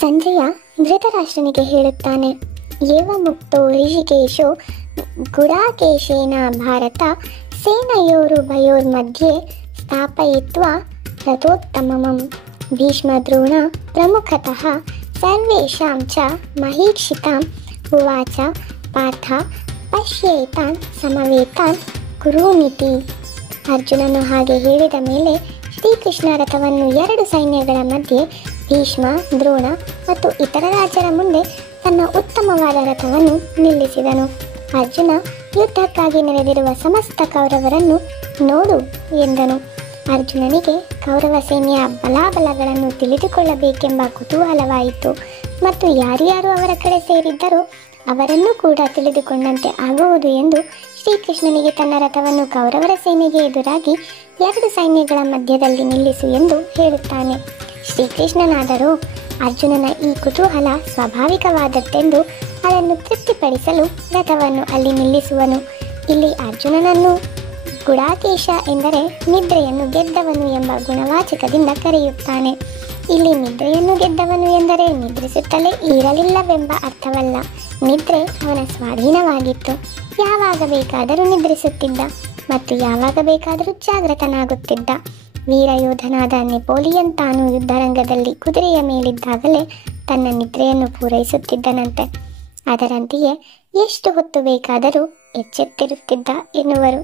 ಸಂಜಯ ಧೃತರಾಷ್ಟ್ರನಿಗೆ ಹೇಳುತ್ತಾನೆ, ಏವ ಮುಕ್ತೋ ಋಷಿಕೇಶೋ ಗುಡಾಕೇಶೇನ ಭಾರತ ಸೇನಯೋರುಭಯೋರ್ಮಧ್ಯೆ ಸ್ಥಾಪಯಿತ್ವಾ ರಥೋತ್ತಮಂ ಭೀಷ್ಮ ದ್ರೋಣ ಪ್ರಮುಖತಃ ಸರ್ವೇಷಾಂ ಚ ಮಹೀಕ್ಷಿತಾಂ ಉವಾಚ ಪಾರ್ಥ ಪಶ್ಯೇತಾನ್ ಸಮವೇತಾನ್ ಕುರುಮಿತಿ. ಅರ್ಜುನನು ಹಾಗೆ ಹೇಳಿದ ಮೇಲೆ ಶ್ರೀಕೃಷ್ಣ ರಥವನ್ನು 2 ಸೈನ್ಯಗಳ ಮಧ್ಯೆ ಭೀಷ್ಮ, ದ್ರೋಣ ಮತ್ತು ಇತರ ರಾಜರ ಮುಂದೆ ತನ್ನ ಉತ್ತಮವಾದ ರಥವನ್ನು ನಿಲ್ಲಿಸಿದನು. ಅರ್ಜುನ ಯುದ್ಧಕ್ಕಾಗಿ ನೆರೆದಿರುವ ಸಮಸ್ತ ಕೌರವರನ್ನು ನೋಡು ಎಂದನು. ಅರ್ಜುನನಿಗೆ ಕೌರವ ಸೇನೆಯ ಬಲಾಬಲಗಳನ್ನು ತಿಳಿದುಕೊಳ್ಳಬೇಕೆಂಬ ಕುತೂಹಲವಾಯಿತು ಮತ್ತು ಯಾರ್ಯಾರು ಅವರ ಕಡೆ ಸೇರಿದ್ದರೋ ಅವರನ್ನು ಕೂಡ ತಿಳಿದುಕೊಂಡಂತೆ ಆಗುವುದು ಎಂದು ಶ್ರೀಕೃಷ್ಣನಿಗೆ ತನ್ನ ರಥವನ್ನು ಕೌರವರ ಸೇನೆಗೆ ಎದುರಾಗಿ 2 ಸೈನ್ಯಗಳ ಮಧ್ಯದಲ್ಲಿ ನಿಲ್ಲಿಸು ಎಂದು ಹೇಳುತ್ತಾನೆ. ಶ್ರೀಕೃಷ್ಣನಾದರೂ ಅರ್ಜುನನ ಈ ಕುತೂಹಲ ಸ್ವಾಭಾವಿಕವಾದದ್ದೆಂದು ಅದನ್ನು ತೃಪ್ತಿಪಡಿಸಲು ರಥವನ್ನು ಅಲ್ಲಿ ನಿಲ್ಲಿಸುವನು. ಇಲ್ಲಿ ಅರ್ಜುನನನ್ನು ಗುಡಾಕೇಶ ಎಂದರೆ ನಿದ್ರೆಯನ್ನು ಗೆದ್ದವನು ಎಂಬ ಗುಣವಾಚಕದಿಂದ ಕರೆಯುತ್ತಾನೆ. ಇಲ್ಲಿ ನಿದ್ರೆಯನ್ನು ಗೆದ್ದವನು ಎಂದರೆ ನಿದ್ರಿಸುತ್ತಲೇ ಇರಲಿಲ್ಲವೆಂಬ ಅರ್ಥವಲ್ಲ. ನಿದ್ರೆ ಅವನ ಸ್ವಾಧೀನವಾಗಿತ್ತು. ಯಾವಾಗ ಬೇಕಾದರೂ ನಿದ್ರಿಸುತ್ತಿದ್ದ ಮತ್ತು ಯಾವಾಗ ಬೇಕಾದರೂ ಜಾಗೃತನಾಗುತ್ತಿದ್ದ. ವೀರಯೋಧನಾದ ನೆಪೋಲಿಯನ್ ತಾನು ಯುದ್ಧರಂಗದಲ್ಲಿ ಕುದುರೆಯ ಮೇಲಿದ್ದಾಗಲೇ ತನ್ನ ನಿದ್ರೆಯನ್ನು ಪೂರೈಸುತ್ತಿದ್ದನಂತೆ. ಅದರಂತೆಯೇ ಎಷ್ಟು ಹೊತ್ತು ಬೇಕಾದರೂ ಎಚ್ಚೆತ್ತಿರುತ್ತಿದ್ದ ಎನ್ನುವರು.